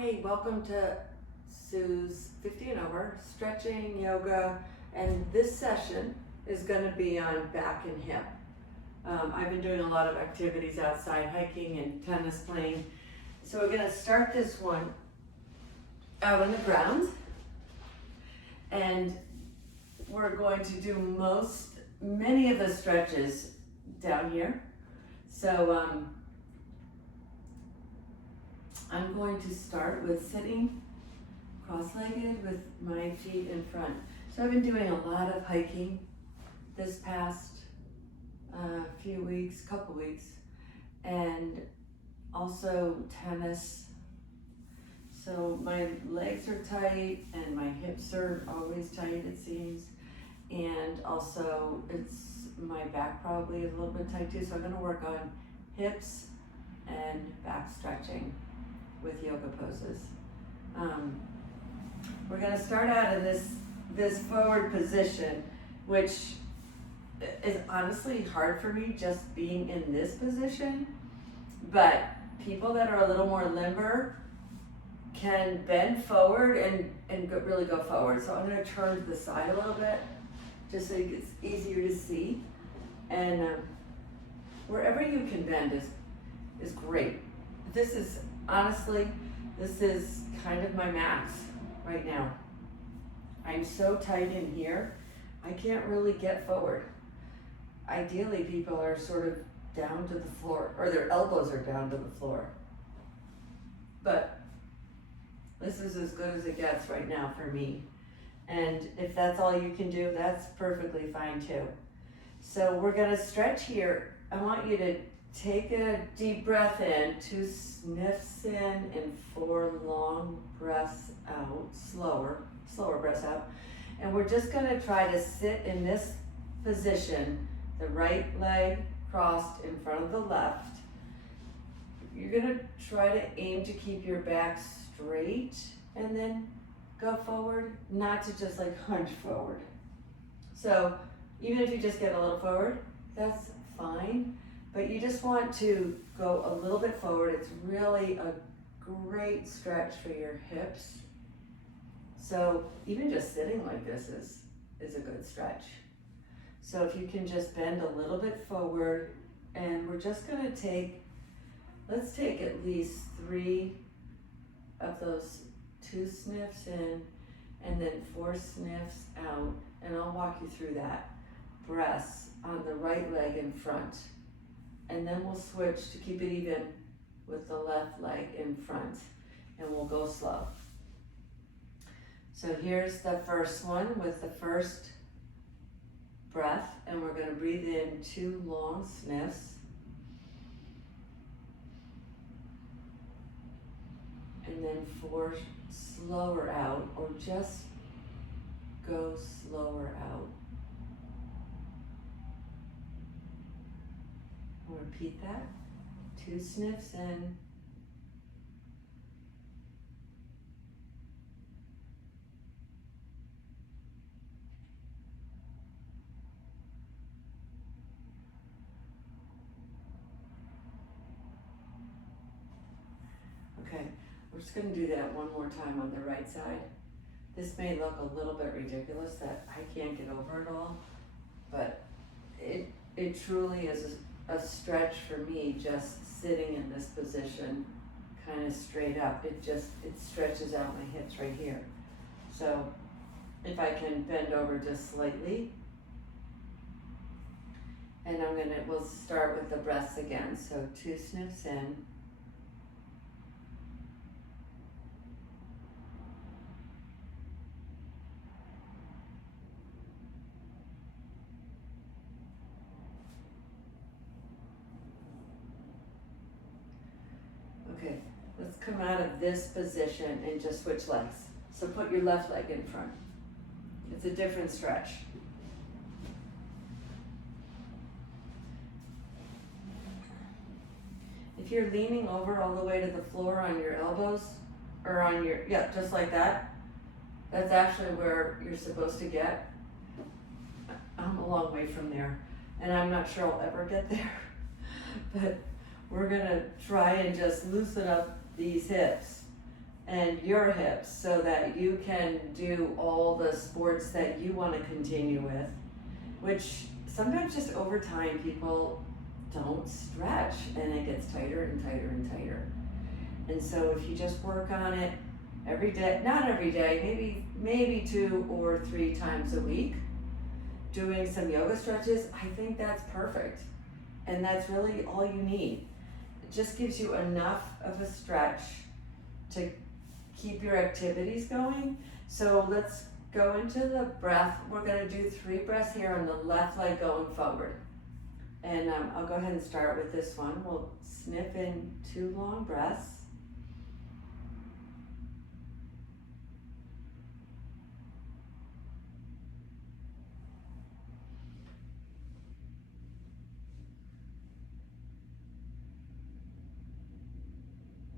Hi, welcome to Sue's 50 and Over Stretching Yoga, and this session is going to be on back and hip. I've been doing a lot of activities outside, hiking and tennis playing, so we're going to start this one out on the ground, and we're going to do many of the stretches down here. So I'm going to start with sitting cross-legged with my feet in front. So I've been doing a lot of hiking this past couple weeks, and also tennis. So my legs are tight and my hips are always tight, it seems. And also my back probably is a little bit tight too. So I'm gonna work on hips and back stretching with yoga poses. We're going to start out in this forward position, which is honestly hard for me just being in this position, but people that are a little more limber can bend forward and really go forward. So I'm going to turn to the side a little bit just so it's easier to see, and wherever you can bend is great. Honestly, this is kind of my max right now. I'm so tight in here, I can't really get forward. Ideally, people are sort of down to the floor, or their elbows are down to the floor. But this is as good as it gets right now for me. And if that's all you can do, that's perfectly fine too. So we're gonna stretch here. I want you to take a deep breath in, 2 sniffs in, and 4 long breaths out, slower breaths out. And we're just gonna try to sit in this position, the right leg crossed in front of the left. You're gonna try to aim to keep your back straight and then go forward, not to just like hunch forward. So even if you just get a little forward, that's fine. But you just want to go a little bit forward. It's really a great stretch for your hips. So even just sitting like this is a good stretch. So if you can just bend a little bit forward, and we're just gonna let's take at least 3 of those 2 sniffs in, and then 4 sniffs out, and I'll walk you through that. Breaths on the right leg in front. And then we'll switch to keep it even with the left leg in front, and we'll go slow. So here's the first one with the first breath, and we're going to breathe in 2 long sniffs. And then 4 slower out, or just go slower out. We'll repeat that. 2 sniffs in. Okay, we're just going to do that one more time on the right side. This may look a little bit ridiculous that I can't get over it all, but it truly is a stretch for me, just sitting in this position kind of straight up. It stretches out my hips right here. So if I can bend over just slightly, and we'll start with the breaths again. So 2 sniffs in. Okay, let's come out of this position and just switch legs. So put your left leg in front. It's a different stretch. If you're leaning over all the way to the floor on your elbows, or just like that, that's actually where you're supposed to get. I'm a long way from there, and I'm not sure I'll ever get there, but we're gonna try and just loosen up these hips and your hips so that you can do all the sports that you want to continue with, which sometimes just over time people don't stretch and it gets tighter and tighter and tighter. And so if you just work on it every day, not every day, maybe 2 or 3 times a week, doing some yoga stretches, I think that's perfect. And that's really all you need. It just gives you enough of a stretch to keep your activities going. So let's go into the breath. We're gonna do 3 breaths here on the left leg going forward. And I'll go ahead and start with this one. We'll sniff in 2 long breaths.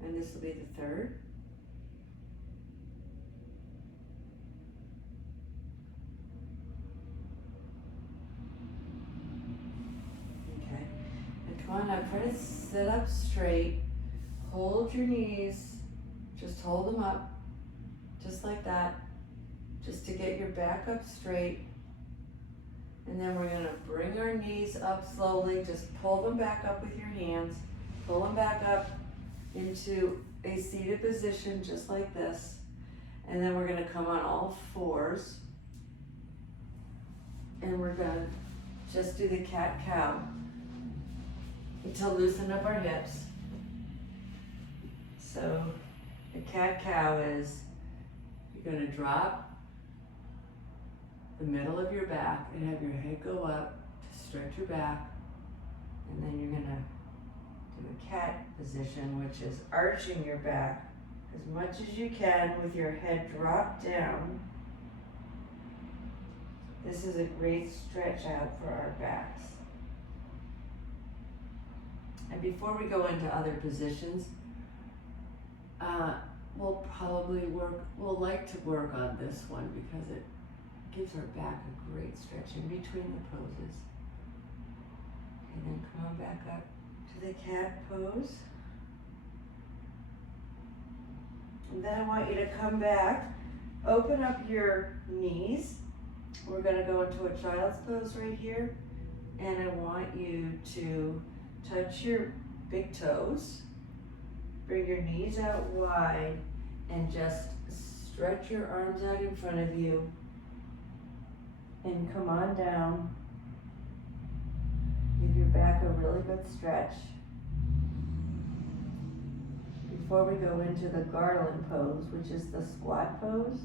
And this will be the 3rd. Okay. And come on now, try to sit up straight. Hold your knees. Just hold them up. Just like that. Just to get your back up straight. And then we're going to bring our knees up slowly. Just pull them back up with your hands. Pull them back up into a seated position just like this. And then we're going to come on all 4s. And we're going to just do the cat-cow to loosen up our hips. So the cat-cow is, you're going to drop the middle of your back and have your head go up to stretch your back. And then you're going to do a cat position, which is arching your back as much as you can with your head dropped down. This is a great stretch out for our backs. And before we go into other positions, we'll like to work on this one because it gives our back a great stretch in between the poses. And then come on back up to the cat pose. And then I want you to come back, open up your knees. We're going to go into a child's pose right here. And I want you to touch your big toes. Bring your knees out wide and just stretch your arms out in front of you. And come on down. Give your back a really good stretch. Before we go into the Garland pose, which is the squat pose.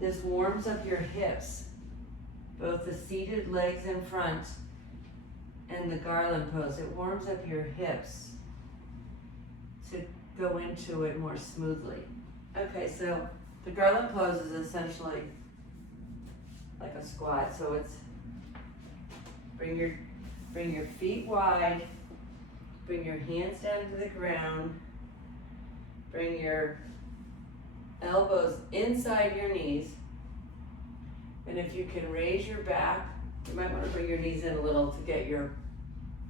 This warms up your hips, both the seated legs in front and the Garland pose. It warms up your hips to go into it more smoothly. Okay, so the Garland pose is essentially like a squat. So it's bring your feet wide, bring your hands down to the ground, bring your elbows inside your knees, and if you can raise your back, you might want to bring your knees in a little to get your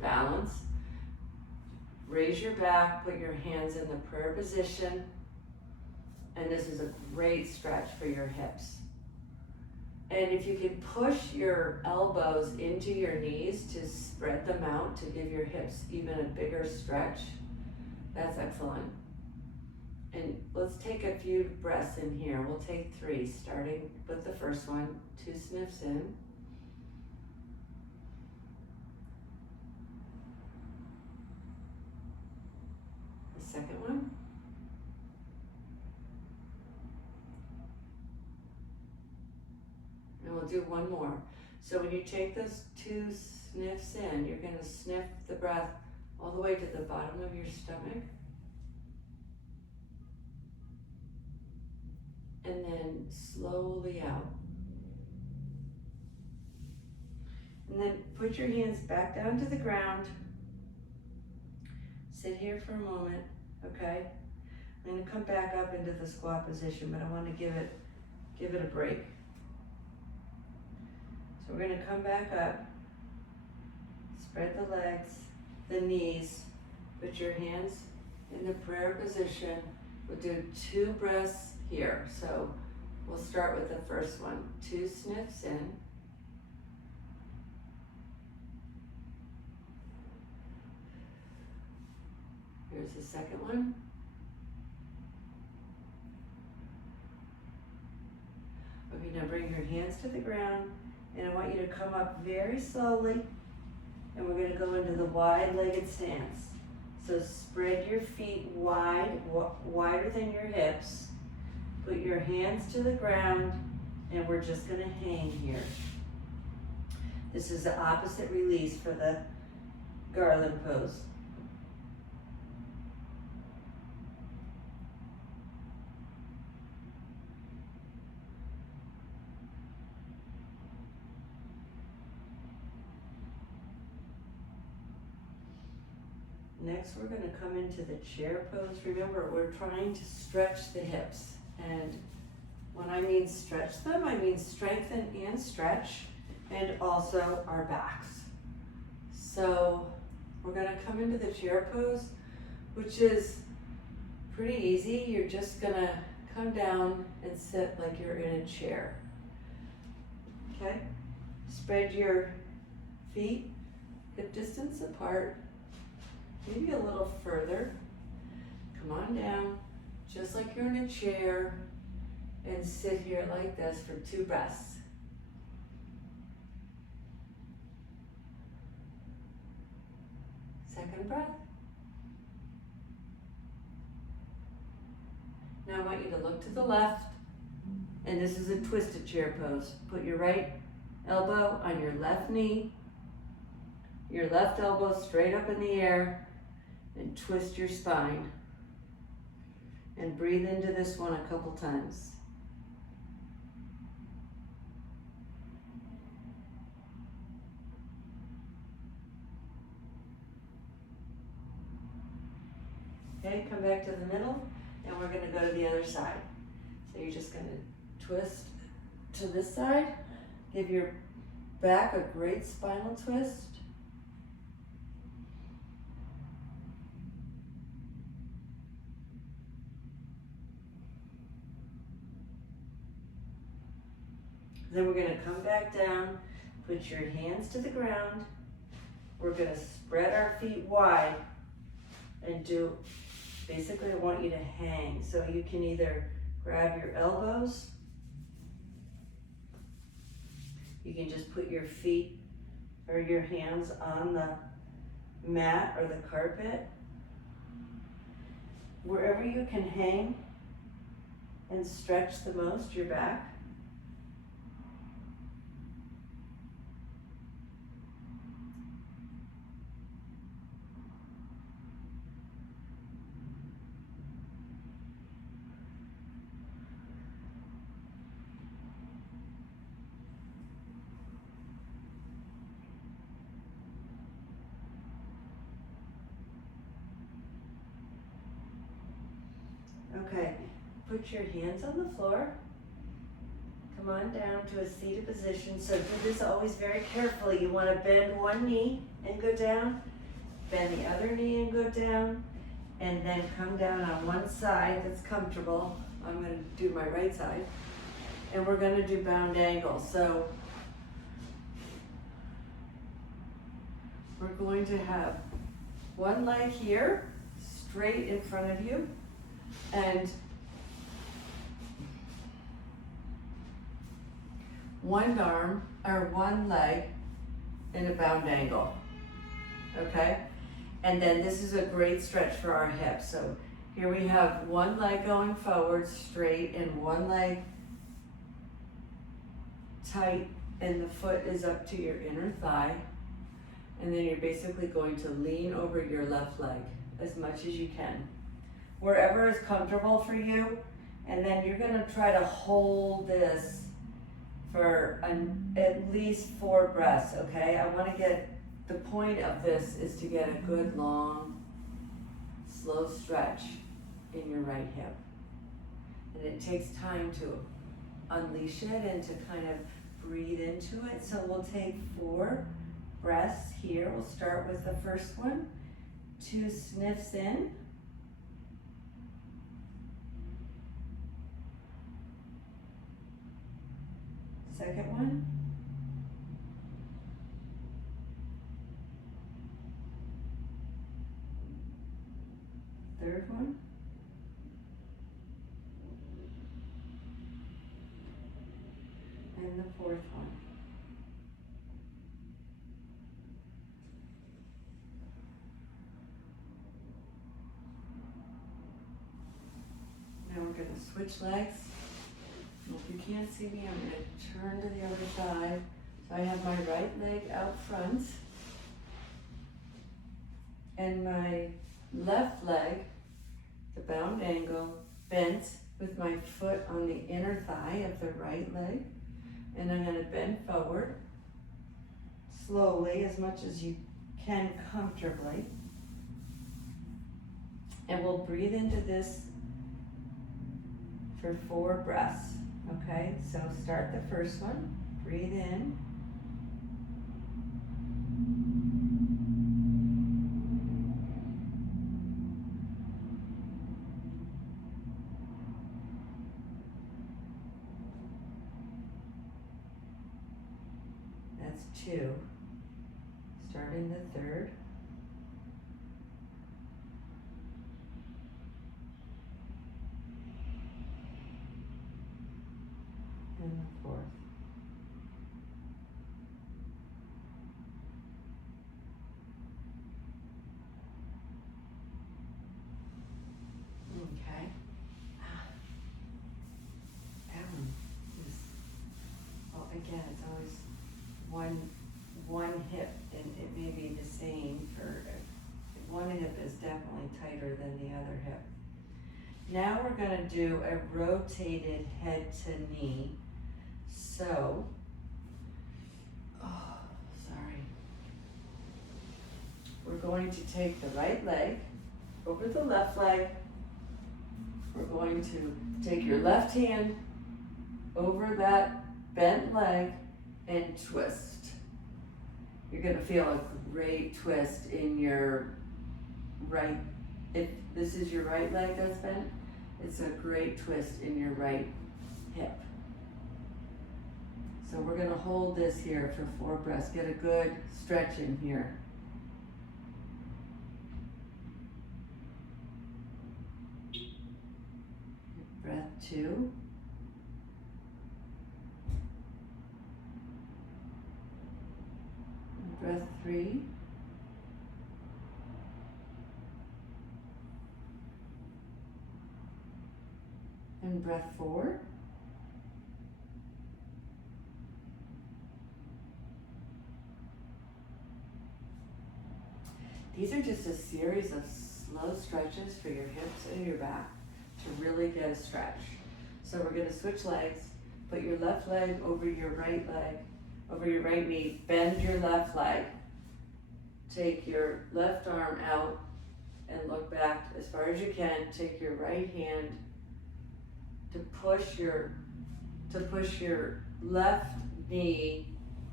balance. Raise your back, put your hands in the prayer position, and this is a great stretch for your hips. And if you can push your elbows into your knees to spread them out to give your hips even a bigger stretch, that's excellent. And let's take a few breaths in here. We'll take 3, starting with the first one, 2 sniffs in. The second one. And we'll do one more. So when you take those 2 sniffs in, you're going to sniff the breath all the way to the bottom of your stomach. And then slowly out. And then put your hands back down to the ground. Sit here for a moment, okay? I'm going to come back up into the squat position, but I want to give it a break. So we're going to come back up, spread the legs, the knees. Put your hands in the prayer position. We'll do 2 breaths here. So we'll start with the first one. 2 sniffs in. Here's the second one. Okay, now bring your hands to the ground, and I want you to come up very slowly, and we're going to go into the wide-legged stance. So spread your feet wide, wider than your hips. Put your hands to the ground, and we're just going to hang here. This is the opposite release for the Garland pose. Next, we're going to come into the chair pose. Remember, we're trying to stretch the hips. And when I mean stretch them, I mean strengthen and stretch, and also our backs. So we're going to come into the chair pose, which is pretty easy. You're just going to come down and sit like you're in a chair. Okay? Spread your feet hip distance apart. Maybe a little further. Come on down, just like you're in a chair, and sit here like this for 2 breaths. Second breath. Now I want you to look to the left, and this is a twisted chair pose. Put your right elbow on your left knee, your left elbow straight up in the air, and twist your spine. And breathe into this one a couple times. Okay, come back to the middle, and we're going to go to the other side. So you're just going to twist to this side. Give your back a great spinal twist. Then we're going to come back down, put your hands to the ground. We're going to spread our feet wide and do, basically I want you to hang. So you can either grab your elbows, you can just put your feet or your hands on the mat or the carpet. Wherever you can hang and stretch the most, your back. Okay, put your hands on the floor. Come on down to a seated position. So do this always very carefully. You want to bend one knee and go down, bend the other knee and go down, and then come down on one side that's comfortable. I'm going to do my right side, and we're going to do bound angle. So we're going to have one leg here, straight in front of you, and one arm or one leg in a bound angle, okay? And then this is a great stretch for our hips. So here we have one leg going forward straight and one leg tight, and the foot is up to your inner thigh. And then you're basically going to lean over your left leg as much as you can, wherever is comfortable for you. And then you're gonna try to hold this for at least 4 breaths, okay? I wanna get, the point of this is to get a good long, slow stretch in your right hip. And it takes time to unleash it and to kind of breathe into it. So we'll take 4 breaths here. We'll start with the first one. 2 sniffs in. Second one. Third one. And the fourth one. Now we're going to switch legs. If you can't see me, I'm going to turn to the other side. So I have my right leg out front and my left leg, the bound angle, bent with my foot on the inner thigh of the right leg. And I'm going to bend forward slowly, as much as you can comfortably. And we'll breathe into this for 4 breaths. Okay, so start the first one. Breathe in. That's 2. Starting the third. And the fourth. Okay. That one is, well, again, it's always one hip, and it may be the same for, one hip is definitely tighter than the other hip. Now we're going to do a rotated head to knee. So, we're going to take the right leg over the left leg. We're going to take your left hand over that bent leg and twist. You're going to feel a great twist in your right. If this is your right leg that's bent, it's a great twist in your right hip. So we're going to hold this here for 4 breaths. Get a good stretch in here. Breath 2. And breath 3. And breath 4. These are just a series of slow stretches for your hips and your back to really get a stretch. So we're going to switch legs. Put your left leg over your right leg, over your right knee. Bend your left leg. Take your left arm out and look back as far as you can. Take your right hand to push your left knee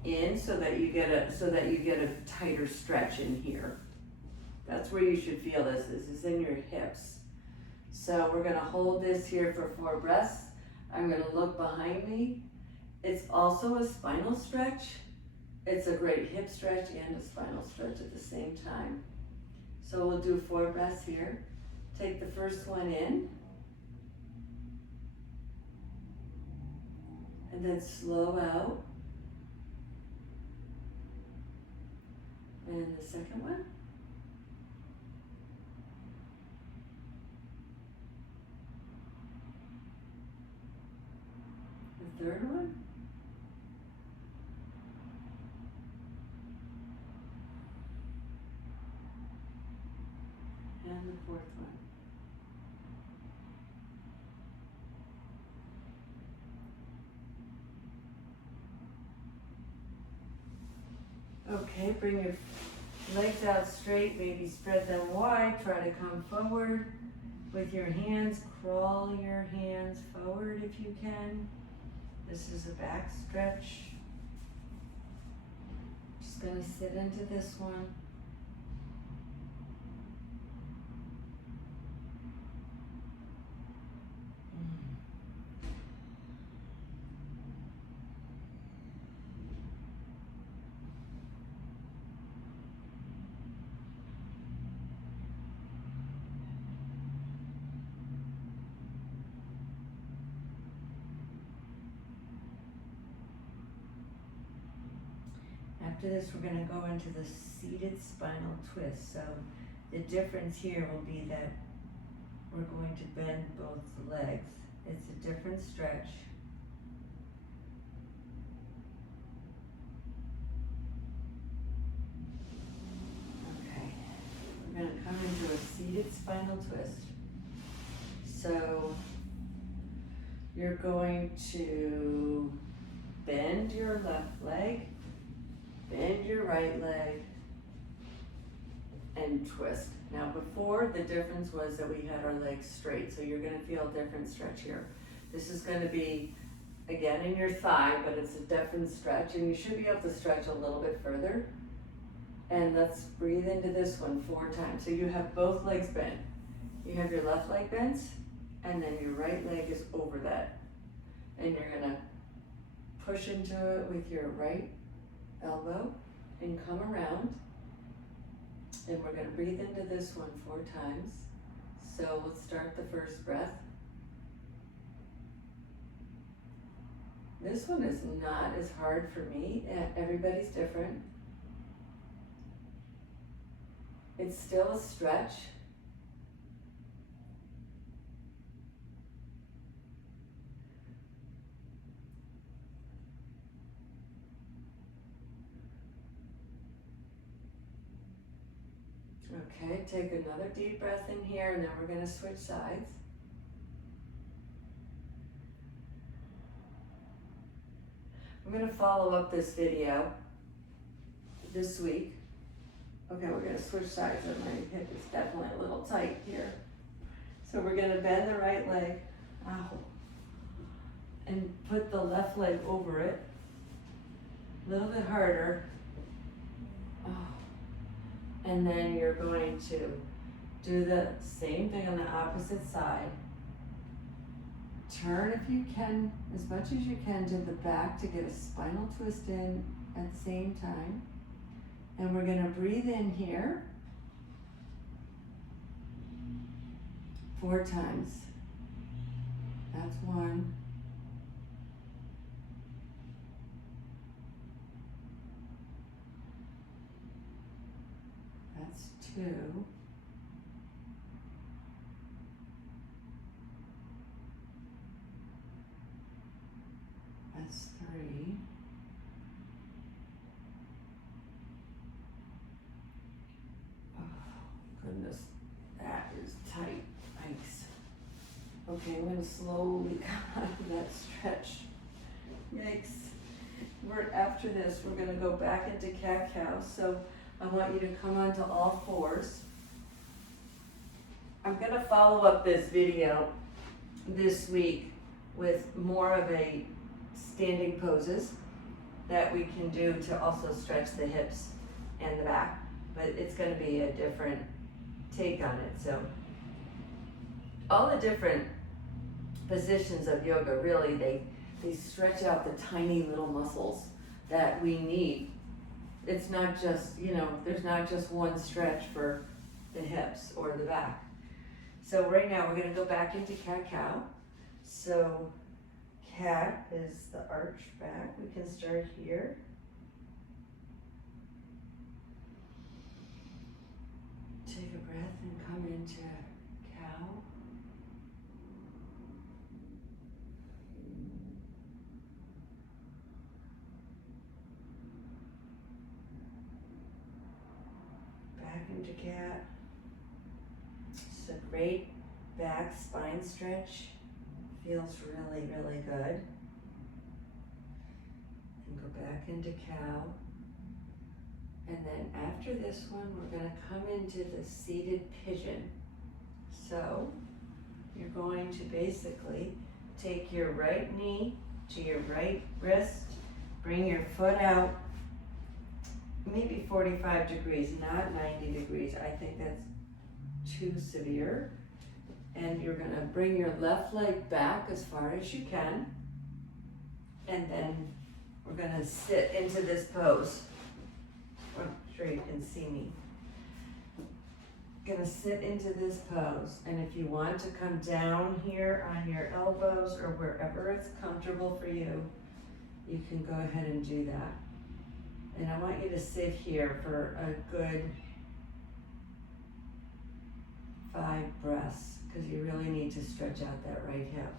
in so that you get a tighter stretch in here. That's where you should feel this. This is in your hips. So we're going to hold this here for 4 breaths. I'm going to look behind me. It's also a spinal stretch. It's a great hip stretch and a spinal stretch at the same time. So we'll do 4 breaths here. Take the first one in. And then slow out. And the second one. The third one. And the fourth one. Okay, bring your legs out straight, maybe spread them wide, try to come forward with your hands, crawl your hands forward if you can. This is a back stretch. Just gonna sit into this one. After this, we're going to go into the seated spinal twist. So the difference here will be that we're going to bend both legs. It's a different stretch. Okay, we're going to come into a seated spinal twist. So you're going to bend your left leg, bend your right leg, and twist. Now before, the difference was that we had our legs straight, so you're gonna feel a different stretch here. This is gonna be, again, in your thigh, but it's a different stretch, and you should be able to stretch a little bit further. And let's breathe into this one 4 times. So you have both legs bent. You have your left leg bent, and then your right leg is over that. And you're gonna push into it with your right elbow and come around, and we're going to breathe into this one 4 times. So let's start the first breath. This one is not as hard for me. Everybody's different. It's still a stretch. Okay, take another deep breath in here, and then we're going to switch sides. I'm going to follow up this video this week. Okay, we're going to switch sides, and my hip is definitely a little tight here. So we're going to bend the right leg, and put the left leg over it. A little bit harder. And then you're going to do the same thing on the opposite side. Turn if you can, as much as you can, to the back to get a spinal twist in at the same time. And we're going to breathe in here 4 times. That's 1. That's 2. That's 3. Oh, goodness, that is tight. Thanks. Okay, I'm going to slowly come out of that stretch. Yikes. After this, we're going to go back into cat-cow. So I want you to come onto all 4s. I'm going to follow up this video this week with more of a standing poses that we can do to also stretch the hips and the back, but it's going to be a different take on it. So all the different positions of yoga, really, they stretch out the tiny little muscles that we need. It's not just, there's not just one stretch for the hips or the back. So right now we're going to go back into cat-cow. So cat is the arch back. We can start here. Take a breath and come into cow. Back into cat. It's a great back spine stretch. Feels really, really good. And go back into cow. And then after this one, we're going to come into the seated pigeon. So you're going to basically take your right knee to your right wrist, bring your foot out, maybe 45 degrees, not 90 degrees. I think that's too severe. And you're gonna bring your left leg back as far as you can. And then we're gonna sit into this pose. I'm sure you can see me. Gonna sit into this pose. And if you want to come down here on your elbows or wherever it's comfortable for you, you can go ahead and do that. And I want you to sit here for a good 5 breaths, because you really need to stretch out that right hip.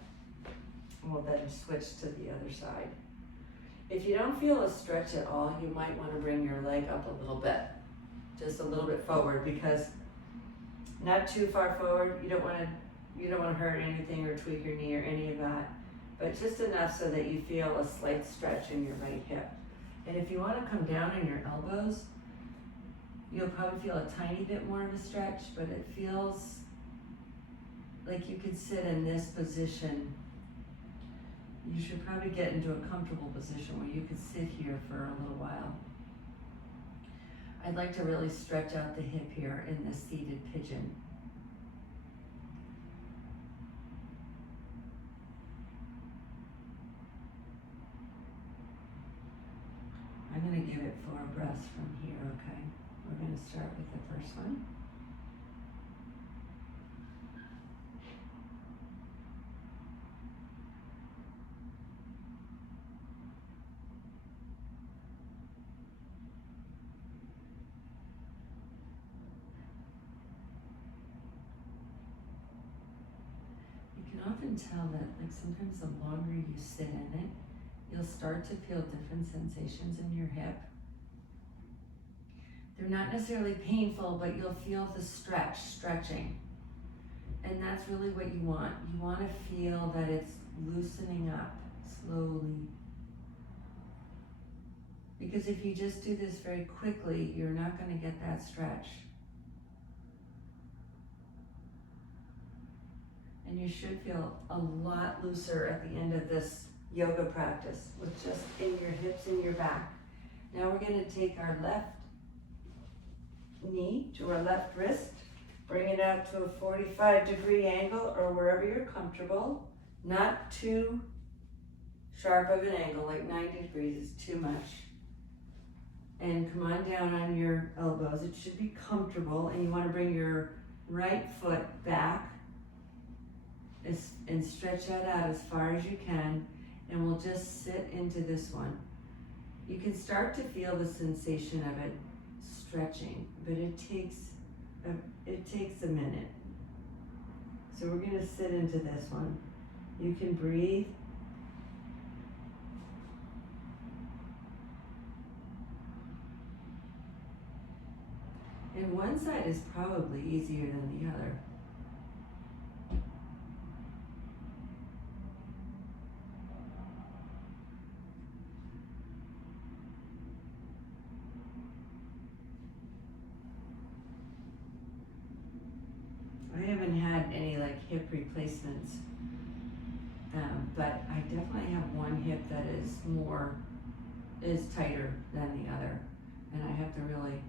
We'll then switch to the other side. If you don't feel a stretch at all, you might want to bring your leg up a little bit, just a little bit forward, because not too far forward. You don't want to hurt anything or tweak your knee or any of that, but just enough so that you feel a slight stretch in your right hip. And if you want to come down on your elbows, you'll probably feel a tiny bit more of a stretch, but it feels like you could sit in this position. You should probably get into a comfortable position where you could sit here for a little while. I'd like to really stretch out the hip here in this seated pigeon. I'm going to give it 4 breaths from here, okay? We're going to start with the first one. You can often tell that, like, sometimes the longer you sit in it, you'll start to feel different sensations in your hip. They're not necessarily painful, but you'll feel the stretching. And that's really what you want. You want to feel that it's loosening up slowly. Because if you just do this very quickly, you're not going to get that stretch. And you should feel a lot looser at the end of this yoga practice with just in your hips and your back. Now we're going to take our left knee to our left wrist, bring it out to a 45-degree angle or wherever you're comfortable. Not too sharp of an angle, like 90 degrees is too much. And come on down on your elbows. It should be comfortable, and you want to bring your right foot back and stretch that out as far as you can. And we'll just sit into this one. You can start to feel the sensation of it stretching, but it takes a minute. So we're going to sit into this one. You can breathe. And one side is probably easier than the other. I haven't had any like hip replacements, but I definitely have one hip that is tighter than the other, and I have to really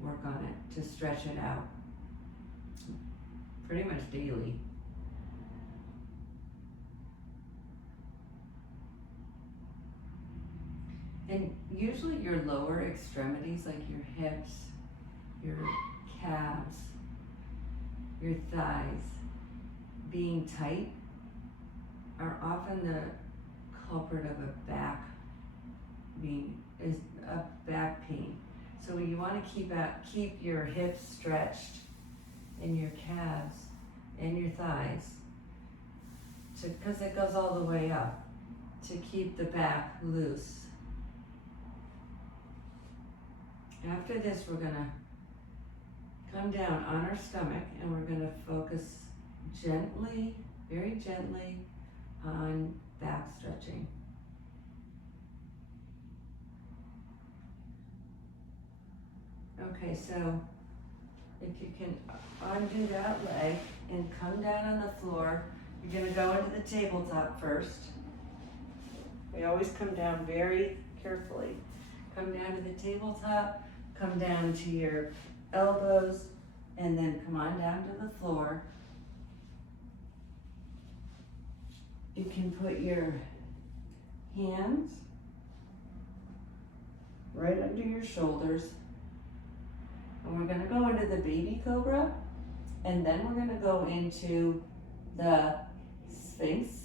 work on it to stretch it out pretty much daily. And usually your lower extremities, like your hips, your calves, your thighs being tight are often the culprit of a back pain. So you want to keep your hips stretched and your calves and your thighs, because it goes all the way up, to keep the back loose. After this, we're going to come down on our stomach, and we're going to focus gently, very gently, on back stretching. Okay, so if you can undo that leg and come down on the floor, you're going to go into the tabletop first. We always come down very carefully. Come down to the tabletop, come down to your elbows, and then come on down to the floor. You can put your hands right under your shoulders. And we're gonna go into the baby cobra, and then we're gonna go into the Sphinx.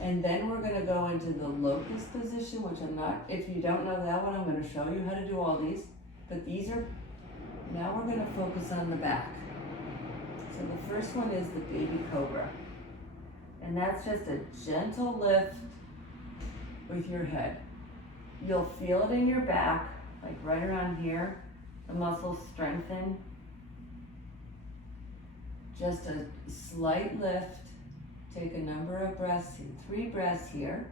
And then we're gonna go into the locust position, which I'm not, if you don't know that one, I'm gonna show you how to do all these. But these are, now we're gonna focus on the back. So the first one is the baby cobra. And that's just a gentle lift with your head. You'll feel it in your back, like right around here. The muscles strengthen. Just a slight lift. Take a number of breaths, 3 breaths here.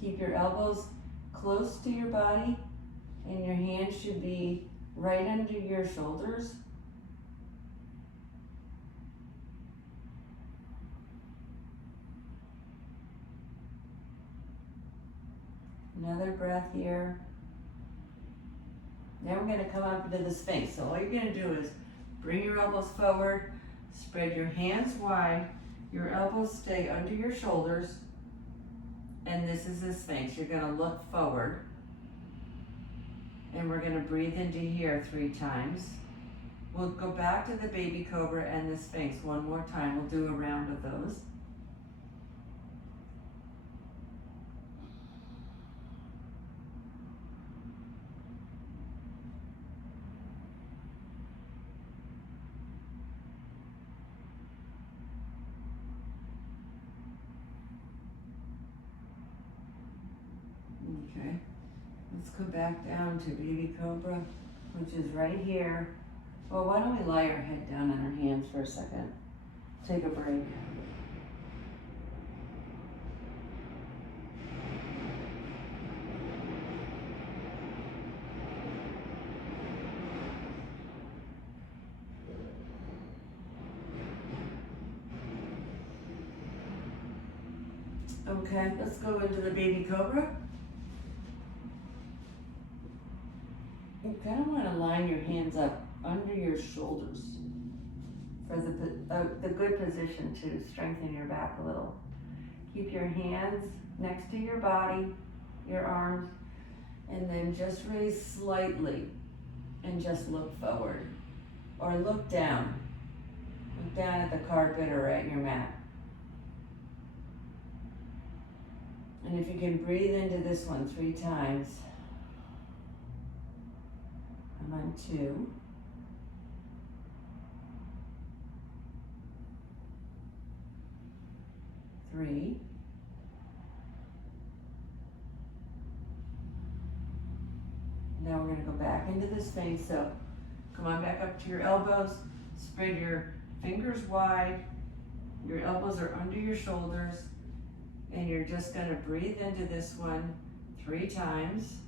Keep your elbows close to your body, and your hands should be right under your shoulders. Another breath here. Now we're going to come up into the Sphinx. So all you're going to do is bring your elbows forward, spread your hands wide, your elbows stay under your shoulders, and this is the Sphinx. You're going to look forward, and we're going to breathe into here 3 times. We'll go back to the baby cobra and the Sphinx one more time. We'll do a round of those. Okay, let's go back down to baby cobra, which is right here. Well, why don't we lie our head down on our hands for a second? Take a break. Okay, let's go into the baby cobra. You kind of want to line your hands up under your shoulders for the good position to strengthen your back a little. Keep your hands next to your body, your arms, and then just raise slightly and just look forward. Or look down. Look down at the carpet or at your mat. And if you can breathe into this one 3 times. I'm on 2. 3. Now we're going to go back into the Sphinx. So come on back up to your elbows. Spread your fingers wide. Your elbows are under your shoulders. And you're just going to breathe into this one 3 times.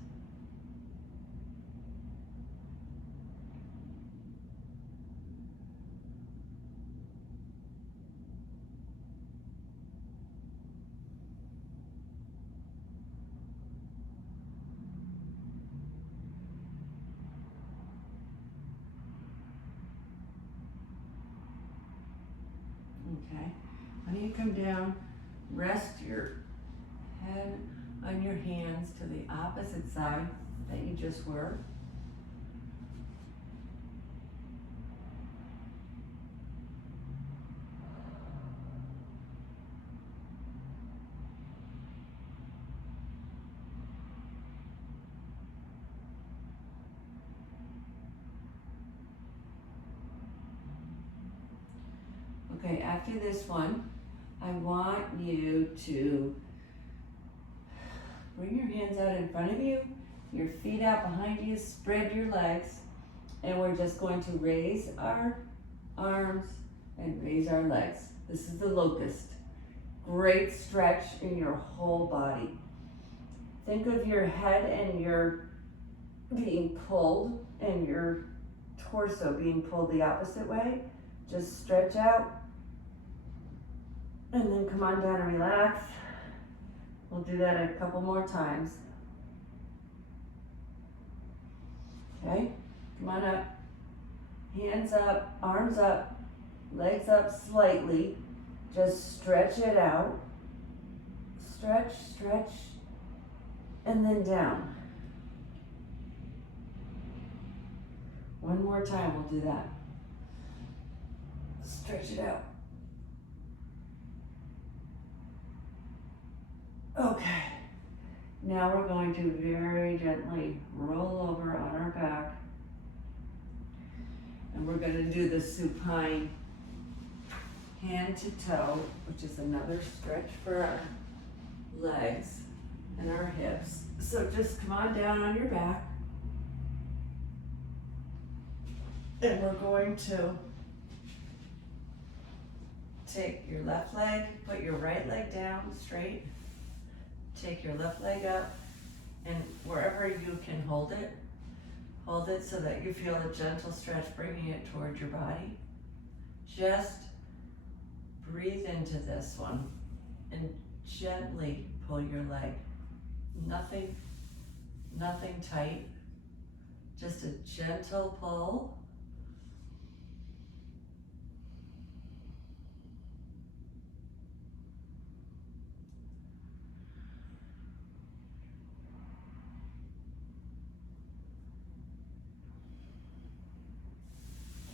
Okay, when you come down, rest your head on your hands to the opposite side that you just were. Okay, after this one, I want you to bring your hands out in front of you, your feet out behind you, spread your legs, and we're just going to raise our arms and raise our legs. This is the locust. Great stretch in your whole body. Think of your head and your being pulled and your torso being pulled the opposite way. Just stretch out and then come on down and relax. We'll do that a couple more times. Okay, come on up. Hands up, arms up, legs up slightly. Just stretch it out. Stretch, stretch, and then down. One more time, we'll do that. Stretch it out. Okay. Now we're going to very gently roll over on our back. And we're going to do the supine, hand to toe, which is another stretch for our legs and our hips. So just come on down on your back. And we're going to take your left leg, put your right leg down straight, take your left leg up, and wherever you can hold it so that you feel a gentle stretch, bringing it towards your body. Just breathe into this one and gently pull your leg. Nothing tight, just a gentle pull.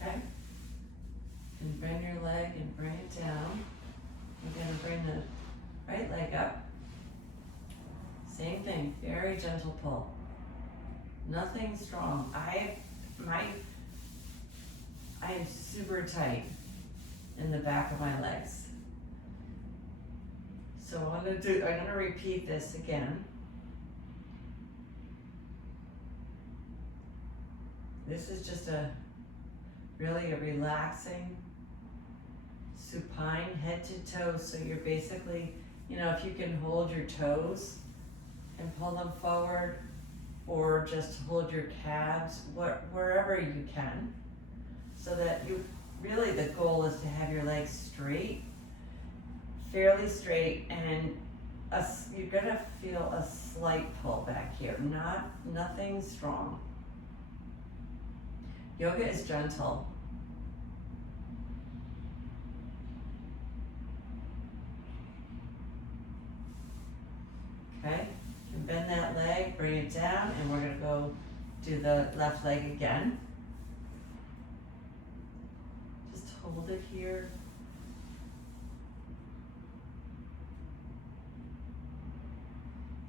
Okay, and bend your leg and bring it down. You're going to bring the right leg up. Same thing, very gentle pull. Nothing strong. I am super tight in the back of my legs. So I'm gonna repeat this again. This is just really a relaxing supine, head to toe. So you're basically, if you can hold your toes and pull them forward, or just hold your calves, wherever you can, so that the goal is to have your legs straight, fairly straight, and you're gonna feel a slight pull back here, nothing strong. Yoga is gentle. Okay, and bend that leg, bring it down, and we're gonna go do the left leg again. Just hold it here.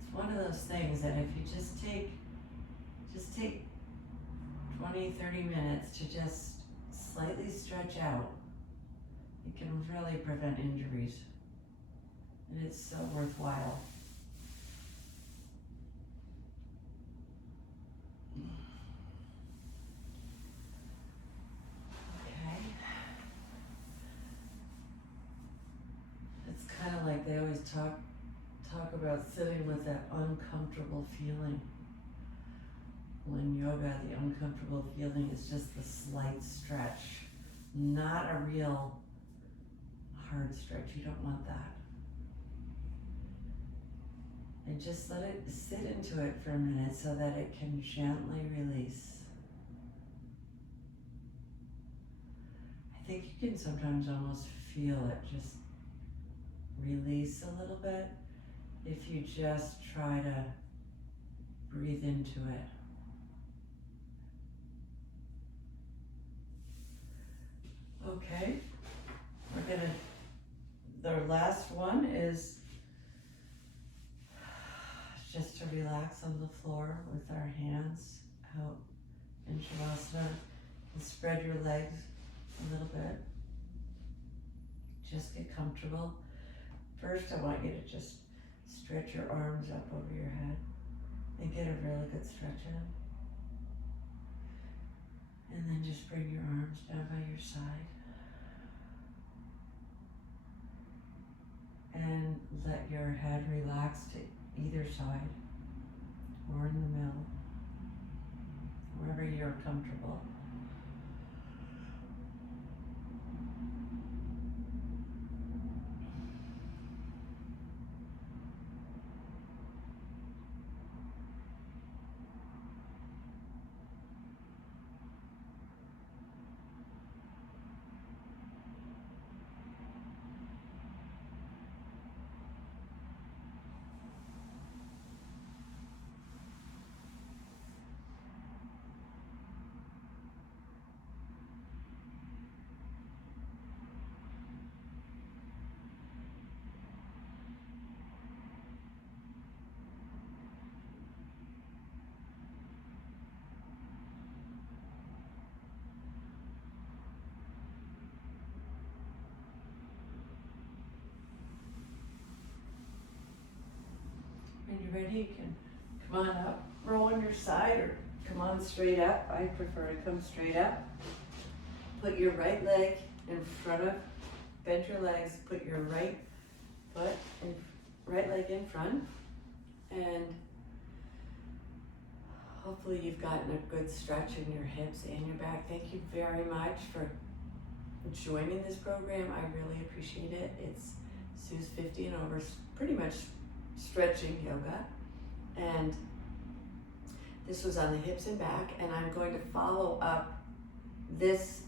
It's one of those things that if you just take 20, 30 minutes to just slightly stretch out, it can really prevent injuries. And it's so worthwhile. Okay. It's kind of like they always talk about sitting with that uncomfortable feeling. Well, in yoga, the uncomfortable feeling is just the slight stretch, not a real hard stretch. You don't want that. And just let it sit into it for a minute so that it can gently release. I think you can sometimes almost feel it just release a little bit if you just try to breathe into it. Okay, the last one is just to relax on the floor with our hands out in Shavasana, and spread your legs a little bit. Just get comfortable. First, I want you to just stretch your arms up over your head and get a really good stretch in. And then just bring your arms down by your side. And let your head relax to either side or in the middle, wherever you're comfortable. you're ready, you can come on up, roll on your side, or come on straight up. I prefer to come straight up. Put your right leg in front of, bend your legs, put your right leg in front, and hopefully you've gotten a good stretch in your hips and your back. Thank you very much for joining this program. I really appreciate it. It's Sue's 50 and over, pretty much stretching yoga. And this was on the hips and back, and I'm going to follow up this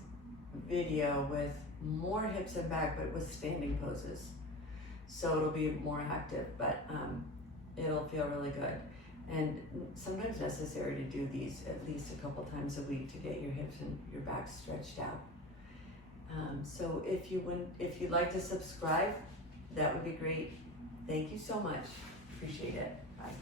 video with more hips and back, but with standing poses. So it'll be more active, but it'll feel really good. And sometimes necessary to do these at least a couple times a week to get your hips and your back stretched out. So if you'd like to subscribe, that would be great. Thank you so much. Appreciate it. Bye.